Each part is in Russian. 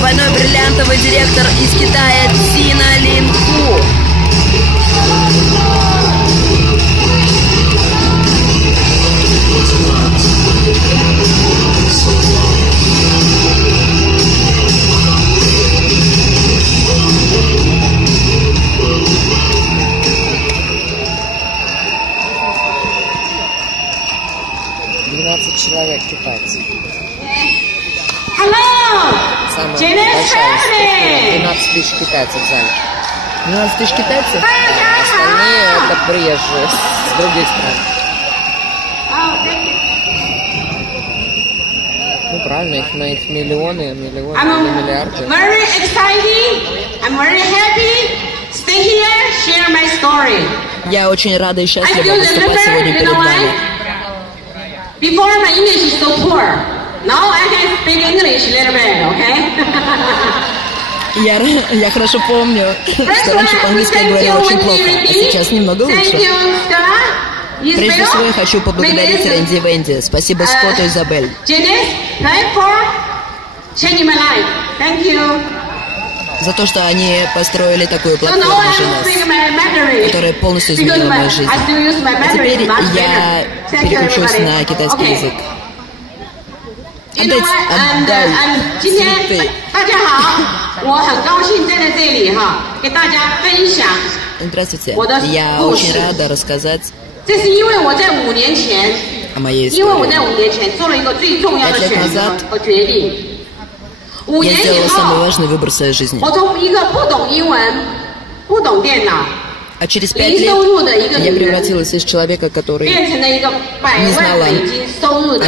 двойной бриллиантовый директор из Китая Цина Лин Ху. Человек китайцев. Hello! Самая большая структура. 12 тысяч китайцев в зале. 12 тысяч китайцев? А остальные это приезжие с других стран. Ну правильно, их миллионы, миллиарды. Very excited. I'm very happy. Stay here, share my story. Я очень рада и счастлива выступать сегодня перед вами. Before my English is so poor. Now I can speak English a little bit, okay? Я хорошо помню, что раньше по-английски я говорила очень плохо, а сейчас немного лучше. Прежде всего я хочу поблагодарить Рэнди и Венди. Спасибо Скотту и Изабель. За то, что они построили такую платформу для которая полностью изменила мою жизнь. А теперь я переключусь на китайский язык. Отдай цветы. Здравствуйте. Я очень рада рассказать о моей истории. 5 лет назад я сделала самый важный выбор в своей жизни. А через 5 лет я превратилась из человека, который не знала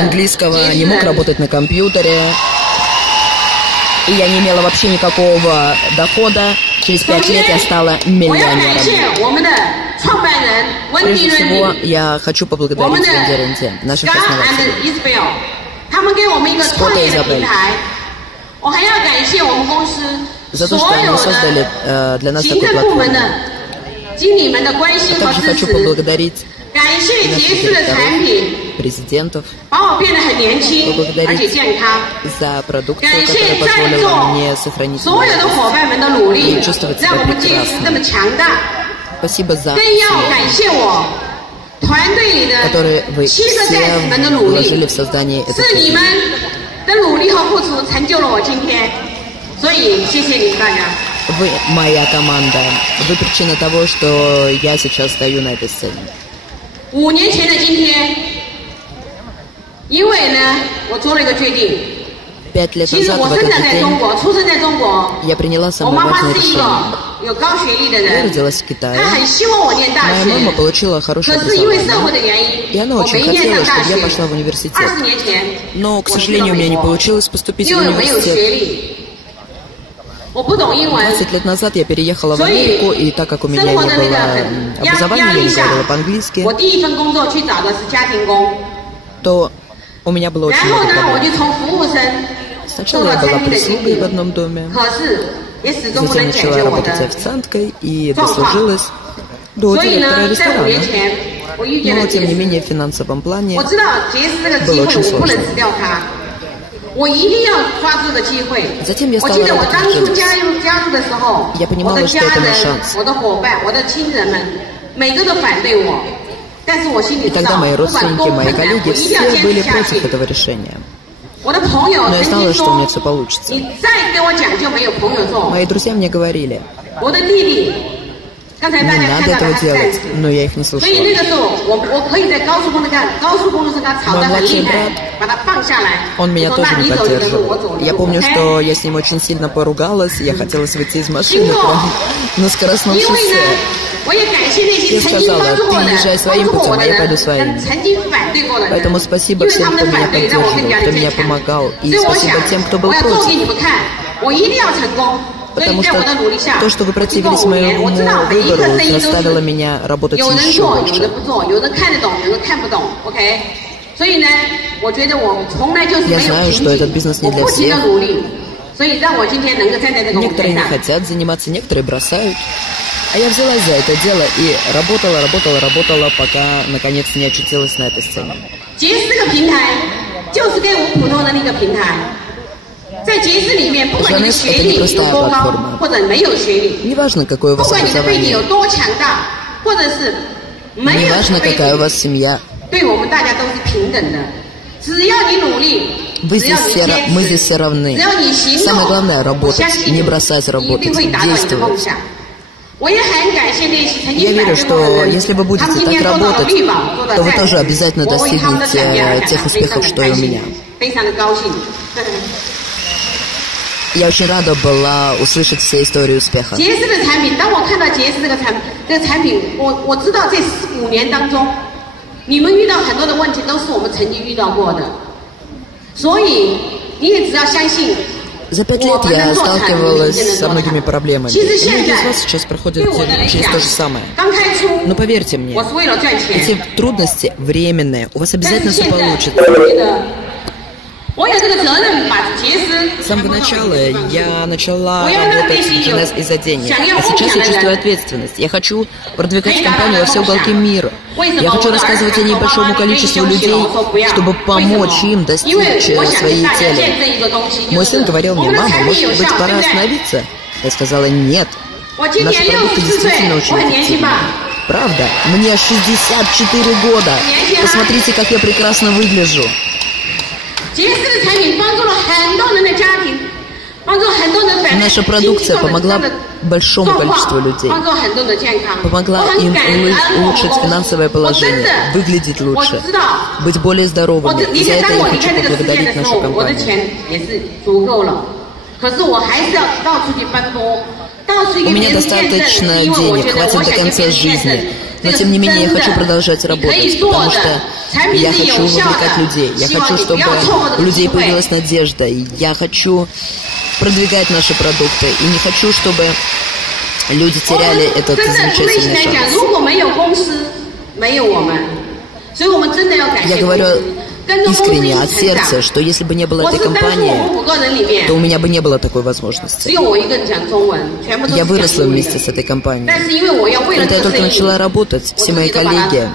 английского, не мог работать на компьютере, и я не имела вообще никакого дохода. Через 5 лет я стала миллионером. Прежде всего, я хочу поблагодарить Венди и Рэнди, наших основателей, Скотта и Изабель, за то, что они создали для нас такую платформу. А также хочу поблагодарить наших директоров, президентов, поблагодарить за продукцию, которая позволила мне сохранить мою жизнь и чувствовать себя прекрасно. Спасибо за усилия, которые вы все вложили в создание этой платформы. Вы моя команда. Вы причина того, что я сейчас стою на этой сцене. 5年前的今天，因为呢，我做了一个决定。 5 лет назад, в этот день, я приняла самое важное решение. Я родилась в Китае. Моя мама получила хорошее образование, и она очень хотела, чтобы я пошла в университет. Но, к сожалению, у меня не получилось поступить в университет. 20 лет назад я переехала в Америку, и так как у меня не было образования, я не говорила по-английски, то у меня было очень много проблем. Сначала я была прислугой в одном доме, затем начала работать официанткой и дослужилась до директора ресторана. Но, тем не менее, в финансовом плане было очень сложно. Затем я стала работать в Джинс. Я понимала, что это мой шанс. И тогда мои родственники, мои коллеги, все были против этого решения. Но я знала, что у меня все получится. Мои друзья мне говорили: не надо этого делать, но я их не слушала. Мой младший брат, он меня тоже не поддерживал. Я помню, что я с ним очень сильно поругалась, я хотелось выйти из машины на скоростном шоссе. Я сказала: ты езжай своим путем, а я пойду своим. Поэтому спасибо всем, кто меня поддерживал, кто меня помогал. И спасибо тем, кто был против. Потому что то, что вы противились моему выбору, заставило меня работать еще больше. Я знаю, что этот бизнес не для всех. Некоторые не хотят заниматься, некоторые бросают. А я взялась за это дело и работала, пока наконец не очутилась на этой сцене. Джанес — это непростая платформа. Неважно, какое у вас образование, неважно, какая у вас семья. Мы здесь все равны. Самое главное — работать, не бросать работать, действовать. Я верю, что если вы будете так работать, то вы тоже обязательно достигнете тех успехов, что и у меня. Я очень рада была услышать все истории успеха. За 5 лет я сталкивалась со многими проблемами. И многие из вас сейчас проходят через то же самое. Но поверьте мне, эти трудности временные. У вас обязательно все получится. С самого начала я начала работать в Джанес из-за денег. А сейчас я чувствую ответственность. Я хочу продвигать компанию во все уголки мира. Я хочу рассказывать о ней большому количеству людей, чтобы помочь им достичь своей цели. Мой сын говорил мне: мама, может быть, пора остановиться? Я сказала: нет. Наши продукты действительно очень эффективны. Правда, мне 64 года. Посмотрите, как я прекрасно выгляжу. Наша продукция помогла большому количеству людей. Помогла им улучшить финансовое положение, выглядеть лучше, быть более здоровыми. И за это я хочу поблагодарить нашу компанию. У меня достаточно денег, хватит до конца жизни. Но тем не менее я хочу продолжать работать, потому что я хочу вовлекать людей. Я хочу, чтобы у людей появилась надежда. Я хочу продвигать наши продукты. И не хочу, чтобы люди теряли этот замечательный шанс. Я говорю искренне, от сердца, что если бы не было этой компании, то у меня бы не было такой возможности. Я выросла вместе с этой компанией. Когда я только начала работать, все мои коллеги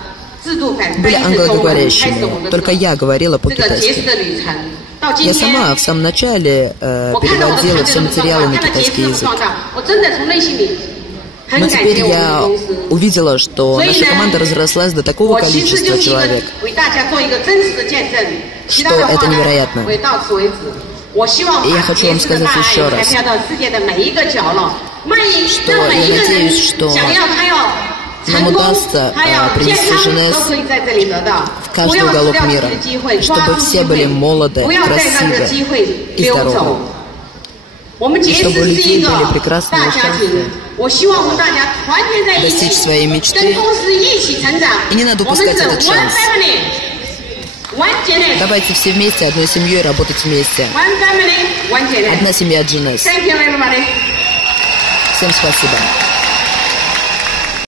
были англоговорящими. Только я говорила по-китайски. Я сама в самом начале переводила все материалы на китайский язык. Но теперь я увидела, что наша команда разрослась до такого количества человек, что это невероятно. И я хочу вам сказать еще раз, что я надеюсь, что нам удастся принести Джанес в каждый уголок мира, чтобы все были молоды, красивы и здоровы. И чтобы у людей были прекрасные шансы достичь своей мечты. И не надо упускать этот шанс. Давайте все вместе, одной семьей работать вместе. Одна семья Джанес. Всем спасибо.